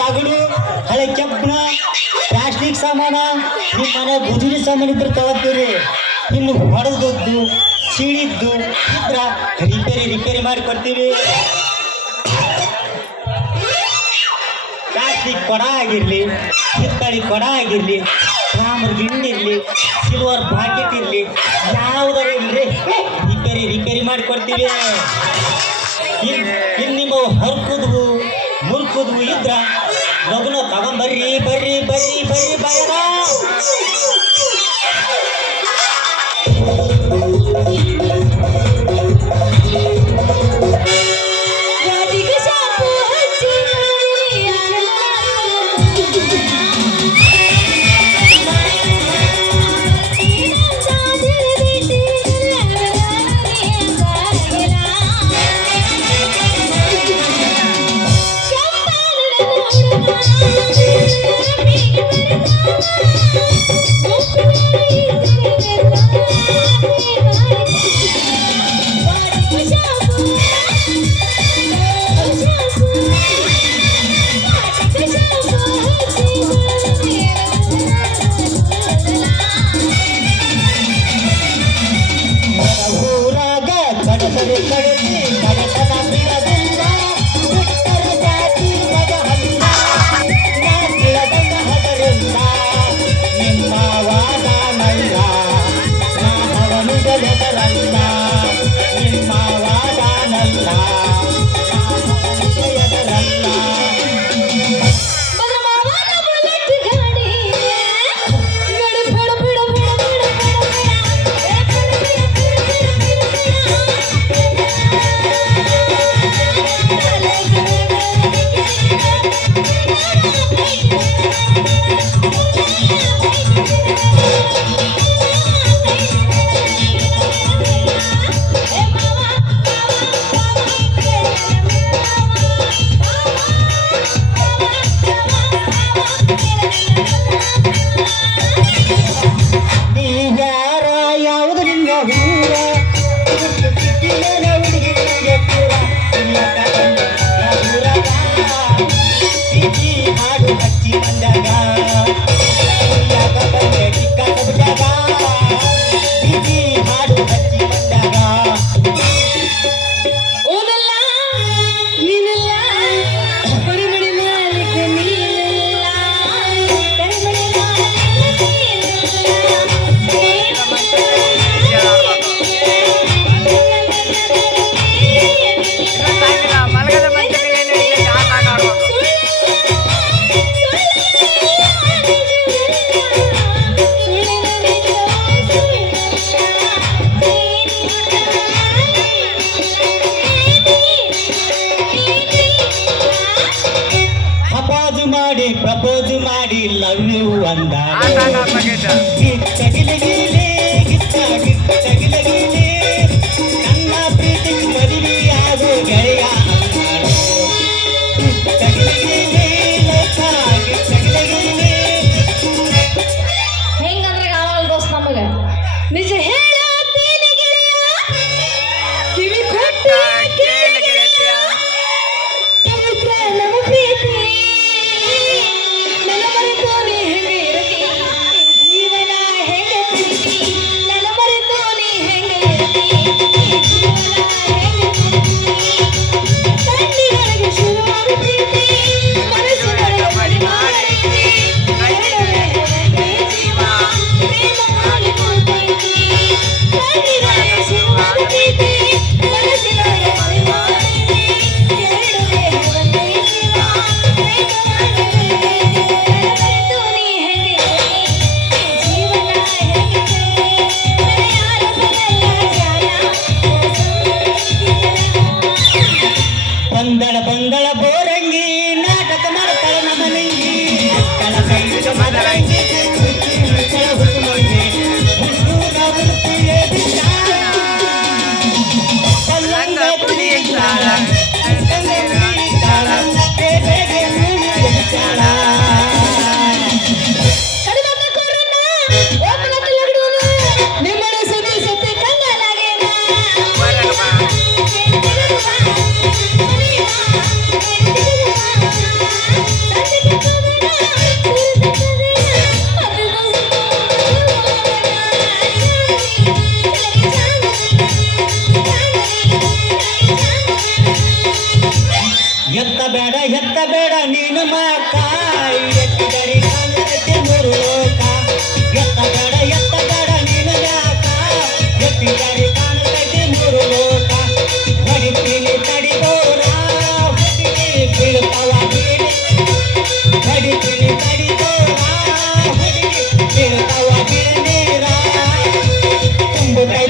ತಗಡು ಹಳೆ ಕೆಬ್ಬಣ ಪ್ಲಾಸ್ಟಿಕ್ ಸಾಮಾನ ನಿಮ್ಮ ಮನೆ ಗುಜರಿ ಸಾಮಾನು ಇದ್ರೆ ತಗೋತೀರಿ. ಇನ್ನು ಹೊಡೆದದ್ದು ಸಿಡಿದ್ದು ಇದ್ರ ರಿಪೇರಿ ಮಾಡಿ ಕೊಡ್ತೀವಿ. ಪ್ಲಾಸ್ಟಿಕ್ ಕೊಡ ಆಗಿರ್ಲಿ, ಹಿತ್ತಳಿ ಕೊಡ ಆಗಿರ್ಲಿ, ತಾಮ್ರ ಗಿಂಡಿರ್ಲಿ, ಸಿಲ್ವರ್ ಪಾಕೆಟ್ ಇರ್ಲಿ, ಯಾವುದರ ಇಲ್ರಿ ರಿಪೇರಿ ಮಾಡಿ ಕೊಡ್ತೀವಿ. ಇನ್ನು ನಿಮ್ಮ ಹರ್ಕುದ್ವು ಮುರ್ಕುದ್ವು ಇದ್ರ ಮಗನ ತಗೊಂಬರ್ರಿ ಬರ್ರಿ ಬರ್ರಿ ಬರ್ರಿ ಬರೋಣ.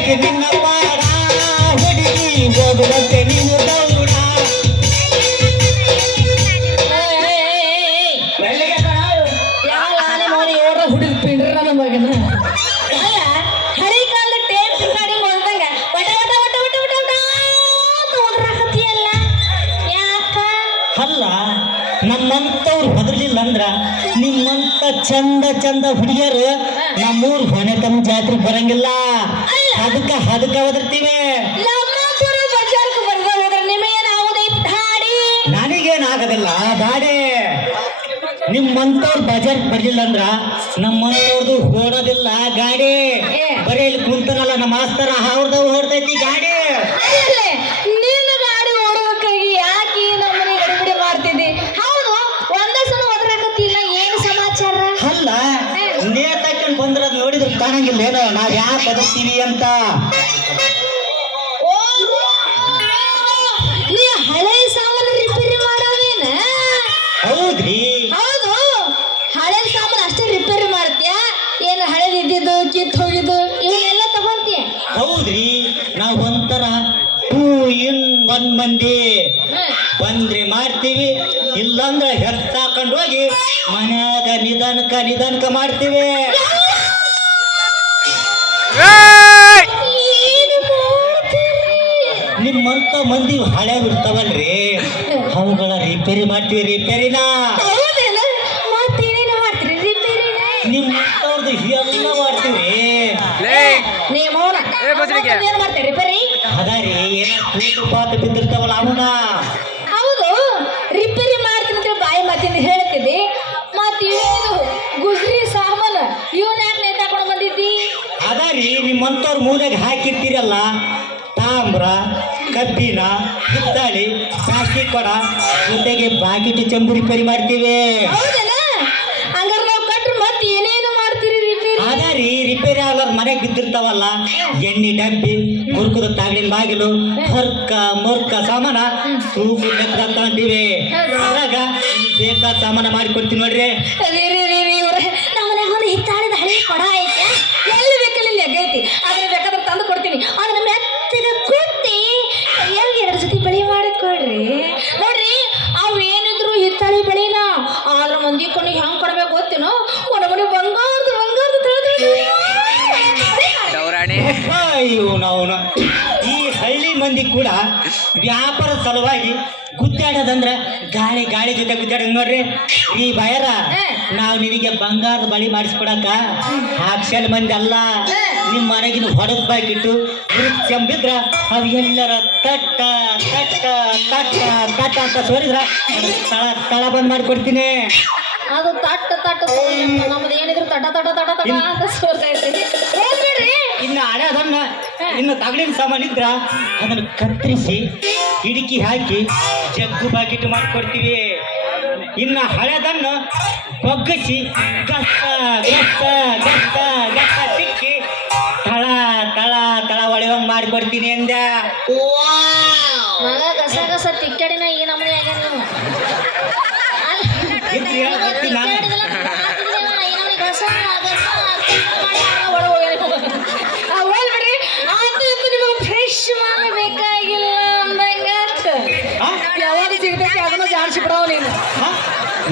ಐತಿ ನಿನ್ನ ಪಾಡ ಹುಡುಗಿ ಹೋಗುವಂತೆ ನೀನು ದೌಡ ಹುಡುಗ ಪಿಂಡ್ರ ನಮ್ಮ ಮಗನ ಹರಿಕಾಲ ಟೇಪ್ ಗಾಡಿ ಹೊಂದಂಗ ವಟ ವಟ ವಟ ವಟ ವಟ ವಟ ಅಂತ ಓದ್ರಾಕತ್ತೀಯಲ್ಲ ಯಾಕ ಅಲ್ಲ ನಮ್ಮಂತವ್ರು ಬದಲಿಲ್ಲ ಅಂದ್ರ ನಿಮ್ಮಂತ ಚಂದ ಚಂದ ಹುಡುಗಿಯರು ನಮ್ಮೂರ್ ಹೊನೆ ತಮ್ಮ ಜಾತ್ರೆ ಬರಂಗಿಲ್ಲ ಅದಕ್ಕ ಒದರ್ತೀವಿ ನಮ್ಮಂತೂರ ಬಜಾರ್ಕ್ ಬರ್ದ ಹೋದ್ರ ನಿಮಗೇನಾಗೋದೈತಿ ಧಾಡಿ ನನಗೇನಾಗದಿಲ್ಲ ದಾಡೆ ನಿಮ್ಮಂತವ್ರು ಬಜಾರ್ಕ್ ಬರ್ಲಿಲ್ಲ ಅಂದ್ರ ನಮ್ಮಂತವ್ರದು ಓಡೋದಿಲ್ಲ ಗಾಡಿ ಬರೀ ಇಲ್ಲಿ ಕುಂತನಲ್ಲ ನಮ್ಮ ಮಾಸ್ತರ ಅವ್ರದ್ದು ಹೊಡ್ತೈತಿ ಗಾಡಿ ಅಲ್ಲೇ ನಿನ್ನ ಗಾಡಿ ಓಡೋದಕ್ಕಾಗಿ ಯಾಕೆ ನಮ್ಮನೆ ಗಡಿಬಿಡಿ ಮಾಡ್ತಿದ್ದಿ ಹೌದು ಒಂದೇ ಸಲ ಒದರಾಕತ್ತಿಲ್ಲ ಏನು ಸಮಾಚಾರ ಅಲ್ಲ ನೇತಾಕೊಂಡ್ ಬಂದ್ರ ನೋಡಿದ್ರು ಕಾಣಂಗಿಲ್ಲ ಏನೋ ನಾವ್ ಯಾಕೆ ಬದುಕ್ತೀವಿ ಅಂತ ನೀ ಹಳೆ ಸಾಮಾನು ರಿಪೇರಿ ಮಾಡೋದೇನ ಹೌದ್ರಿ ಹೌದು ಹಳೆ ಸಾಮಾನು ಅಷ್ಟೇ ರಿಪೇರಿ ಮಾಡ್ತೀಯ ಏನು ಹಳೆದಿದ್ದು ಕಿತ್ತು ಹೋಗಿದ್ದು ಇವನ್ನೆಲ್ಲ ತಗೊಂತೀಯ ಹೌದ್ರಿ ನಾವ್ ಒಂಥರ 2 in 1 ಮಂದಿ ಬಂದ್ರೆ ಮಾಡ್ತೀವಿ ಇಲ್ಲಂದ್ರ ಹೆರ್ಸಾಕೊಂಡ್ ಹೋಗಿ ಮನ್ಯಾಗ ನಿಧಾನಕ ಮಾಡ್ತೀವಿ ಏನು ಮಾಡ್ತೀರಿ ನಿಮ್ಮಂತ ಮಂದಿ ಹಳೆ ಇರ್ತಾವಲ್ರಿ ಅವುಗಳ ರಿಪೇರಿ ಮಾಡ್ತೀವಿ ರಿಪೇರಿನ ಹೌದೇನ ಮತ್ತೇನೇನು ಮಾಡ್ತೀರಿ ರಿಪೇರಿನ ನಿಮ್ಮಂತವ್ರದ್ದು ಎಲ್ಲ ಮಾಡ್ತೀವಿ ನೀ ಮೌನ ಏನು ಮಾಡ್ತೀರಿ ರಿಪೇರಿ ಅದಾರಿ ಏನ ಕೂತು ಪಾತು ಬಿದ್ದಿರ್ತಾವಲ್ಲ ಅವನ ಹೌದು ರಿಪೇರಿ ಮಾಡ್ತೀನಿ ಅಂತ ಬಾಯಿ ಮಾತಿಂದ ಹೇಳ್ತಿದ್ದಿ ಮತ್ತೆ ಇದು ಗುಜ್ರಿ ಸಾಮಾನು ಇವನ್ ಯಾಕೆ ನೇತಾಕೊಂಡು ಬಂದಿದ್ದಿ ಅದಾರಿ ನಿಮ್ಮಂತವ್ರ ಮೂಲೆಗೆ ಹಾಕಿರ್ತೀರಲ್ಲ ತಾಮ್ರ ಕಬ್ಬಿಣ ಹಿತ್ತಾಳಿ ಪ್ಲಾಸ್ಟಿಕ್ ಕೊಡ ಜೊತೆಗೆ ಬಾಕಿಟ್ ಚೆಂಬು ರಿಪೇರಿ ಮಾಡ್ತೀವಿ ಹೌದೇನ ಹಂಗಾರೆ ನಾವು ಕಟ್ರಿ ಮತ್ತೆ ಏನೇನು ಮಾಡ್ತೀರಿ ರಿಪೇರಿ ಅದಾರಿ ರಿಪೇರಿ ಆಗ್ಲಾರ ಮನೆಗೆ ಬಿದ್ದಿರ್ತಾವಲ್ಲ ಎಣ್ಣೆ ಡಬ್ಬಿ ಮುರುಕದ ತಾಗಿನ ಬಾಗಿಲು ಮುರ್ಕ ಸಾಮಾನ ತೂಕು ಲೆಕ್ಕ ತಗೊಂತೀವಿ ಅದ್ರಾಗ ನಿಮ್ಗ್ ಬೇಕಾದ ಸಾಮಾನ ಮಾಡಿಕೊಡ್ತೀನಿ ನೋಡ್ರಿ ಇವ್ರೆ ನಮ್ಮ ಮನೆಗೆ ಒಂದು ಹಿತ್ತಾಳಿದ ಹಳೆ ಕೊಡ ಐತೆ ಎಲ್ಲಿ ಬೇಕಲ್ಲಿ ನೆಗೈತಿ ಅದನ್ನ ಬೇಕಾದ್ರೆ ತಂದು ಕೊಡ್ತೀನಿ ಅದನ್ನ ಮೆತ್ತಗೆ ಕುಟ್ಟಿ ಕೈಯಾಗ 2 ಜೊತೆ ಬಳಿ ಮಾಡಿಕೊಡ್ರಿ ನೋಡ್ರಿ ಅವು ಏನಿದ್ರು ಹಿತ್ತಾಳಿ ಬಳಿನ ಆದ್ರ ಮಂದಿ ಕೊಂಡು ಹೆಂಗ್ ಕೊಡ್ಬೇಕು ಗೊತ್ತೇನೋ ಒಣಮನೆ ಬಂಗಾರದ ಇವನು ಈ ಹಳ್ಳಿ ಮಂದಿ ಕೂಡ ವ್ಯಾಪಾರ ಸಲುವಾಗಿ ಗುದ್ದಾಡೋದಂದ್ರ ಗಾಳಿ ಜೊತೆ ಗುದ್ದಾಡೋದು ನೋಡ್ರಿ ಈ ಬಯರ ನಾವು ನಿನಗೆ ಬಂಗಾರದ ಬಳಿ ಮಾಡಿಸ್ಕೊಡಕ ಹಾಕ್ಸಲ್ ಮಂದಿ ಅಲ್ಲ ನಿಮ್ಮ ಮನೆಗಿನ ಹೊಡೆದ್ ಬಾಕಿಟ್ಟು ಚೆಂಬಿದ್ರ ಅವು ಎಲ್ಲರ ತಟ್ಟ ತಟ್ಟ ತಟ್ಟ ತಟ್ಟ ಅಂತ ಸೋರಿದ್ರ ತಳ ಬಂದ್ ಮಾಡ್ಕೊಡ್ತೀನಿ ಅದು ತಟ್ಟ ನಮ್ದು ಏನಿದ್ರು ತಟ ಅಂತ ಸೋರ್ತೈತಿ ಹೋಗ್ಬಿಡ್ರಿ ಇನ್ನು ಹಳೆದನ್ನ ಇನ್ನು ತಗಲಿನ ಸಾಮಾನು ಇದ್ರ ಅದನ್ನು ಕತ್ತರಿಸಿ ಹಿಡಿಕಿ ಹಾಕಿ ಜಗ್ಗು ಬಾಕಿಟ್ ಮಾಡಿಕೊಡ್ತೀವಿ ಇನ್ನು ಹಳೆದನ್ನು ಬಗ್ಗಿಸಿ ಗಸ ತಿಕ್ಕಿ ತಳ ಒಳೆವಂಗ್ ಮಾಡಿಕೊಡ್ತೀನಿ ಅಂದ ಮಗ ಗಸ ತಿಕ್ಕಡಿನ ಈ ನಮ್ಮನೆ ಆಗ್ಯಾನ ನೀವು ಫ್ರೆಶ್ ಬೇಕಾಗಿಲ್ಲ ಅಂದಂಗ ಯಾವಾಗ ಸಿಗ್ತೈತಿ ಅದನ್ನ ಜಾಡ್ಸಿ ಬಿಡವ ನೀನು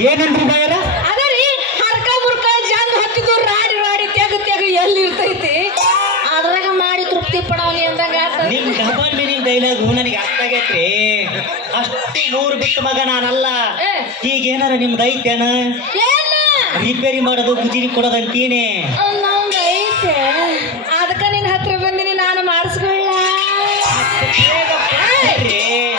ಏನಂದ್ರಿ ಬಾಯರ ಅದರಿ ಹರ್ಕ ಮುರ್ಕ ಜಂಗ್ ಹತ್ತಿದ್ದು ರಾಡಿ ತೆಗ ಎಲ್ಲಿ ಇರ್ತೈತಿ ಅದ್ರಾಗ ಮಾಡಿ ತೃಪ್ತಿ ಪಡವಲಿ ಅಂದಂಗ ನಿಮ್ ಡಬಲ್ ಮೀನಿಂಗ್ ಡೈಲಾಗು ನನಗೆ ಅರ್ಥ ಆಗೈತ್ರಿ ಅಷ್ಟು 3 ಬಿಟ್ಟು ಮಗ ನಾನಲ್ಲ ಈಗ ಏನಾರ ನಿಮ್ದು ಐತೇನ ರಿಪೇರಿ ಮಾಡೋದು ಗುಜಿರಿ ಕೊಡೋದಂತೀನಿ